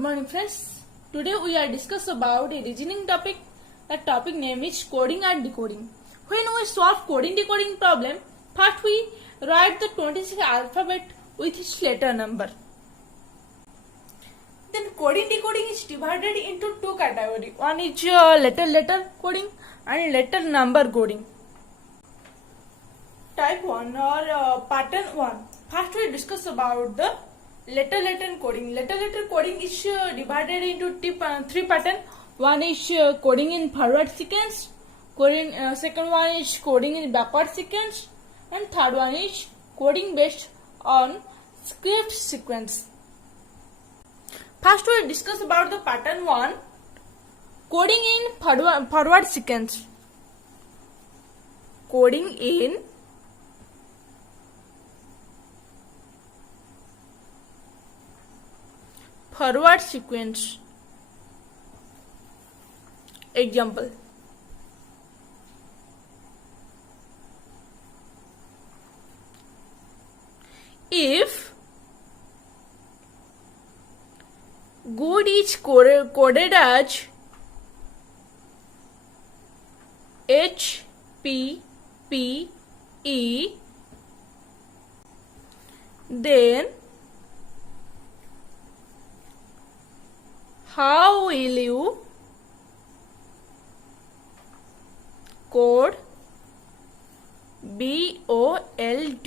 Good morning, friends. Today we are discuss about a reasoning topic. The topic name is coding and decoding. When we solve coding decoding problem, first we write the 26 alphabet with its letter number. Then coding decoding is divided into two categories. One is letter coding and letter number coding. Type 1 or pattern 1. First we discuss about the letter coding. Letter coding is divided into three pattern. One is coding in forward sequence. Second one is coding in backward sequence, and third one is coding based on script sequence. First we discuss about the pattern 1, coding in forward sequence. Coding in forward sequence. Example: if good is coded as H P P E, then how will you code BOLD?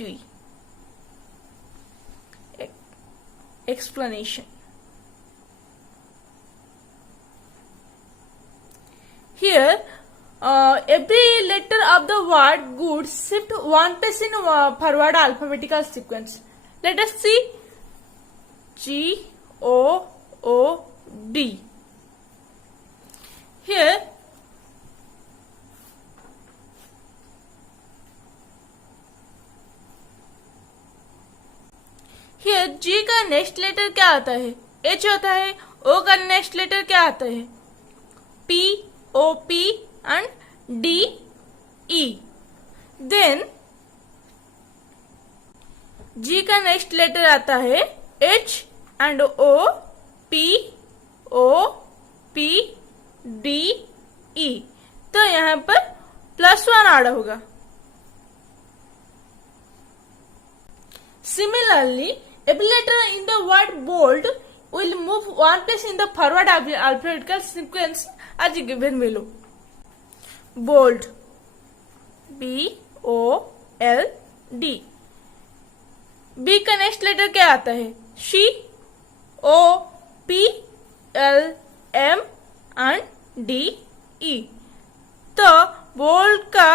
Explanation. Here, every letter of the word good shift one place in forward alphabetical sequence. Let us see. G O O D. Here G का next letter क्या आता है? H होता है. O का next letter क्या आता है? P, O, P and D, E. Then G का नेक्स्ट लेटर आता है H and O, P, O, P, D, E. तो यहाँ पर +1 ऐड होगा. Similarly, every letter in the word bold will move one place in the forward alphabetical sequence as given below. Bold, B O L D. B का next letter क्या आता है? C, O, P, L, M and D, E. तो bold का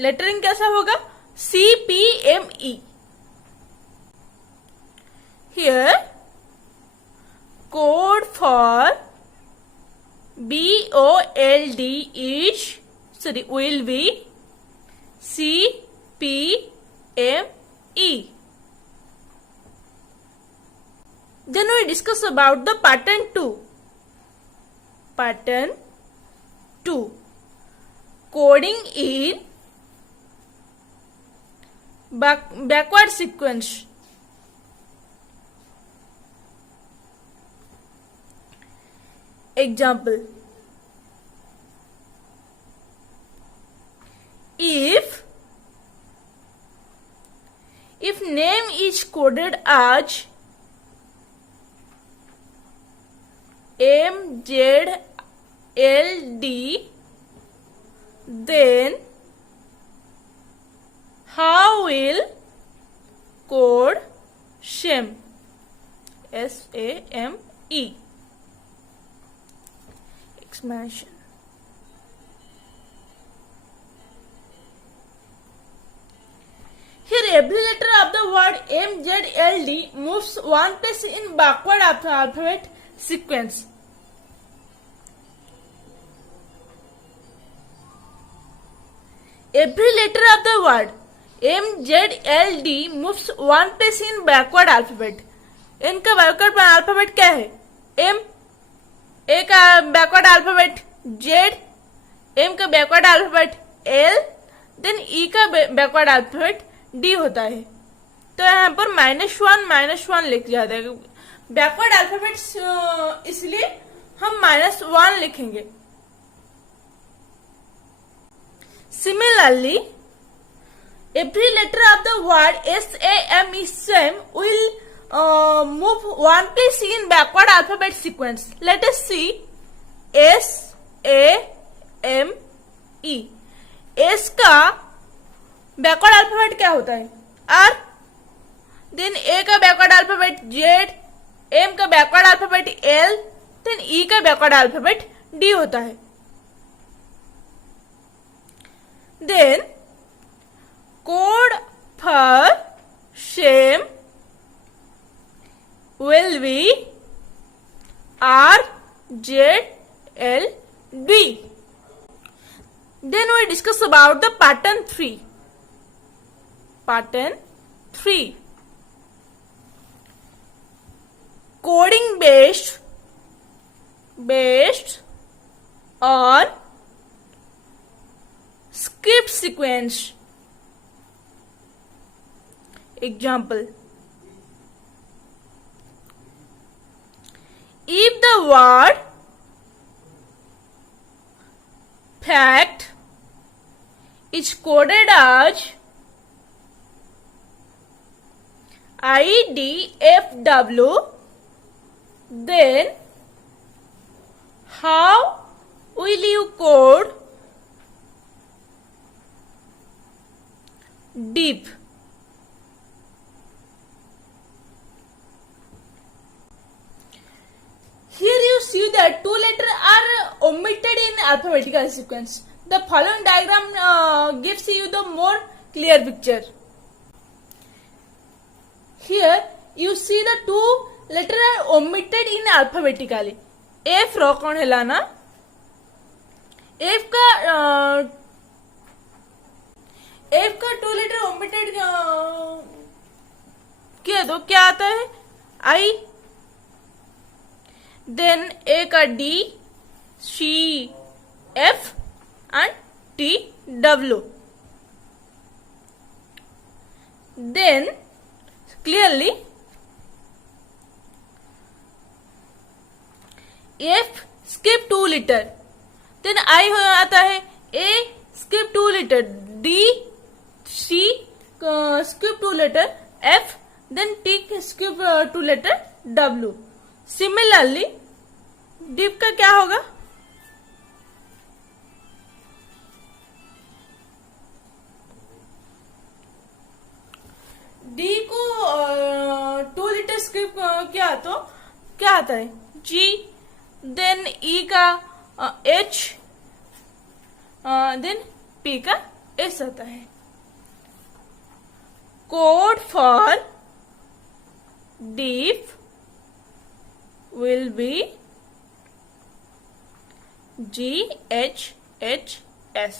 lettering कैसा होगा? C, P, M, E. Here, code for BOLD will be C, P, M, E. Then we discuss about the pattern 2. Pattern 2. Coding in backward sequence. Example: if name is coded as MZLD, then how will code SAME? SAME. Explanation. Here every letter of the word MZLD moves one place in backward alphabet sequence. Every letter of the word MZLD moves one place in backward alphabet. इनका backward alphabet क्या है? M. A का backward alphabet Z, M का backward alphabet L, then E का backward alphabet D होता है. तो यहाँ पर -1 लिख जाता है. बैकवर्ड अल्फाबेट इसलिए हम -1 लिखेंगे. Similarly, every letter of the word SAM is same will move one place in backward alphabet sequence. Let us see SAME. S का बैकवर्ड अल्फाबेट क्या होता है? R. देन A का बैकवर्ड अल्फाबेट Z, M का backward alphabet L, then E का backward alphabet D होता है. Then code for same will be R, Z, L, D. Then we discuss about the pattern 3. Pattern 3. Coding based on script sequence. Example. If the word fact is coded as IDFW, then how will you code deep? Here you see that two letters are omitted in alphabetical sequence. The following diagram gives you the more clear picture. Here you see the two letters are omitted in alphabetically. F रो कौन है लाना? F का to letter omitted किया तो क्या आता है? I. Then A का D, C, F and T, W. Then clearly F skip 2 letter. Then I हो आता है A skip 2 letter, D, C skip 2 letter, F, then T skip 2 letter, W. Similarly, dip का क्या होगा? D को 2 letter script क्या आता है? G, देन E का H, देन P का S आता है. Code for deep will be GHHS.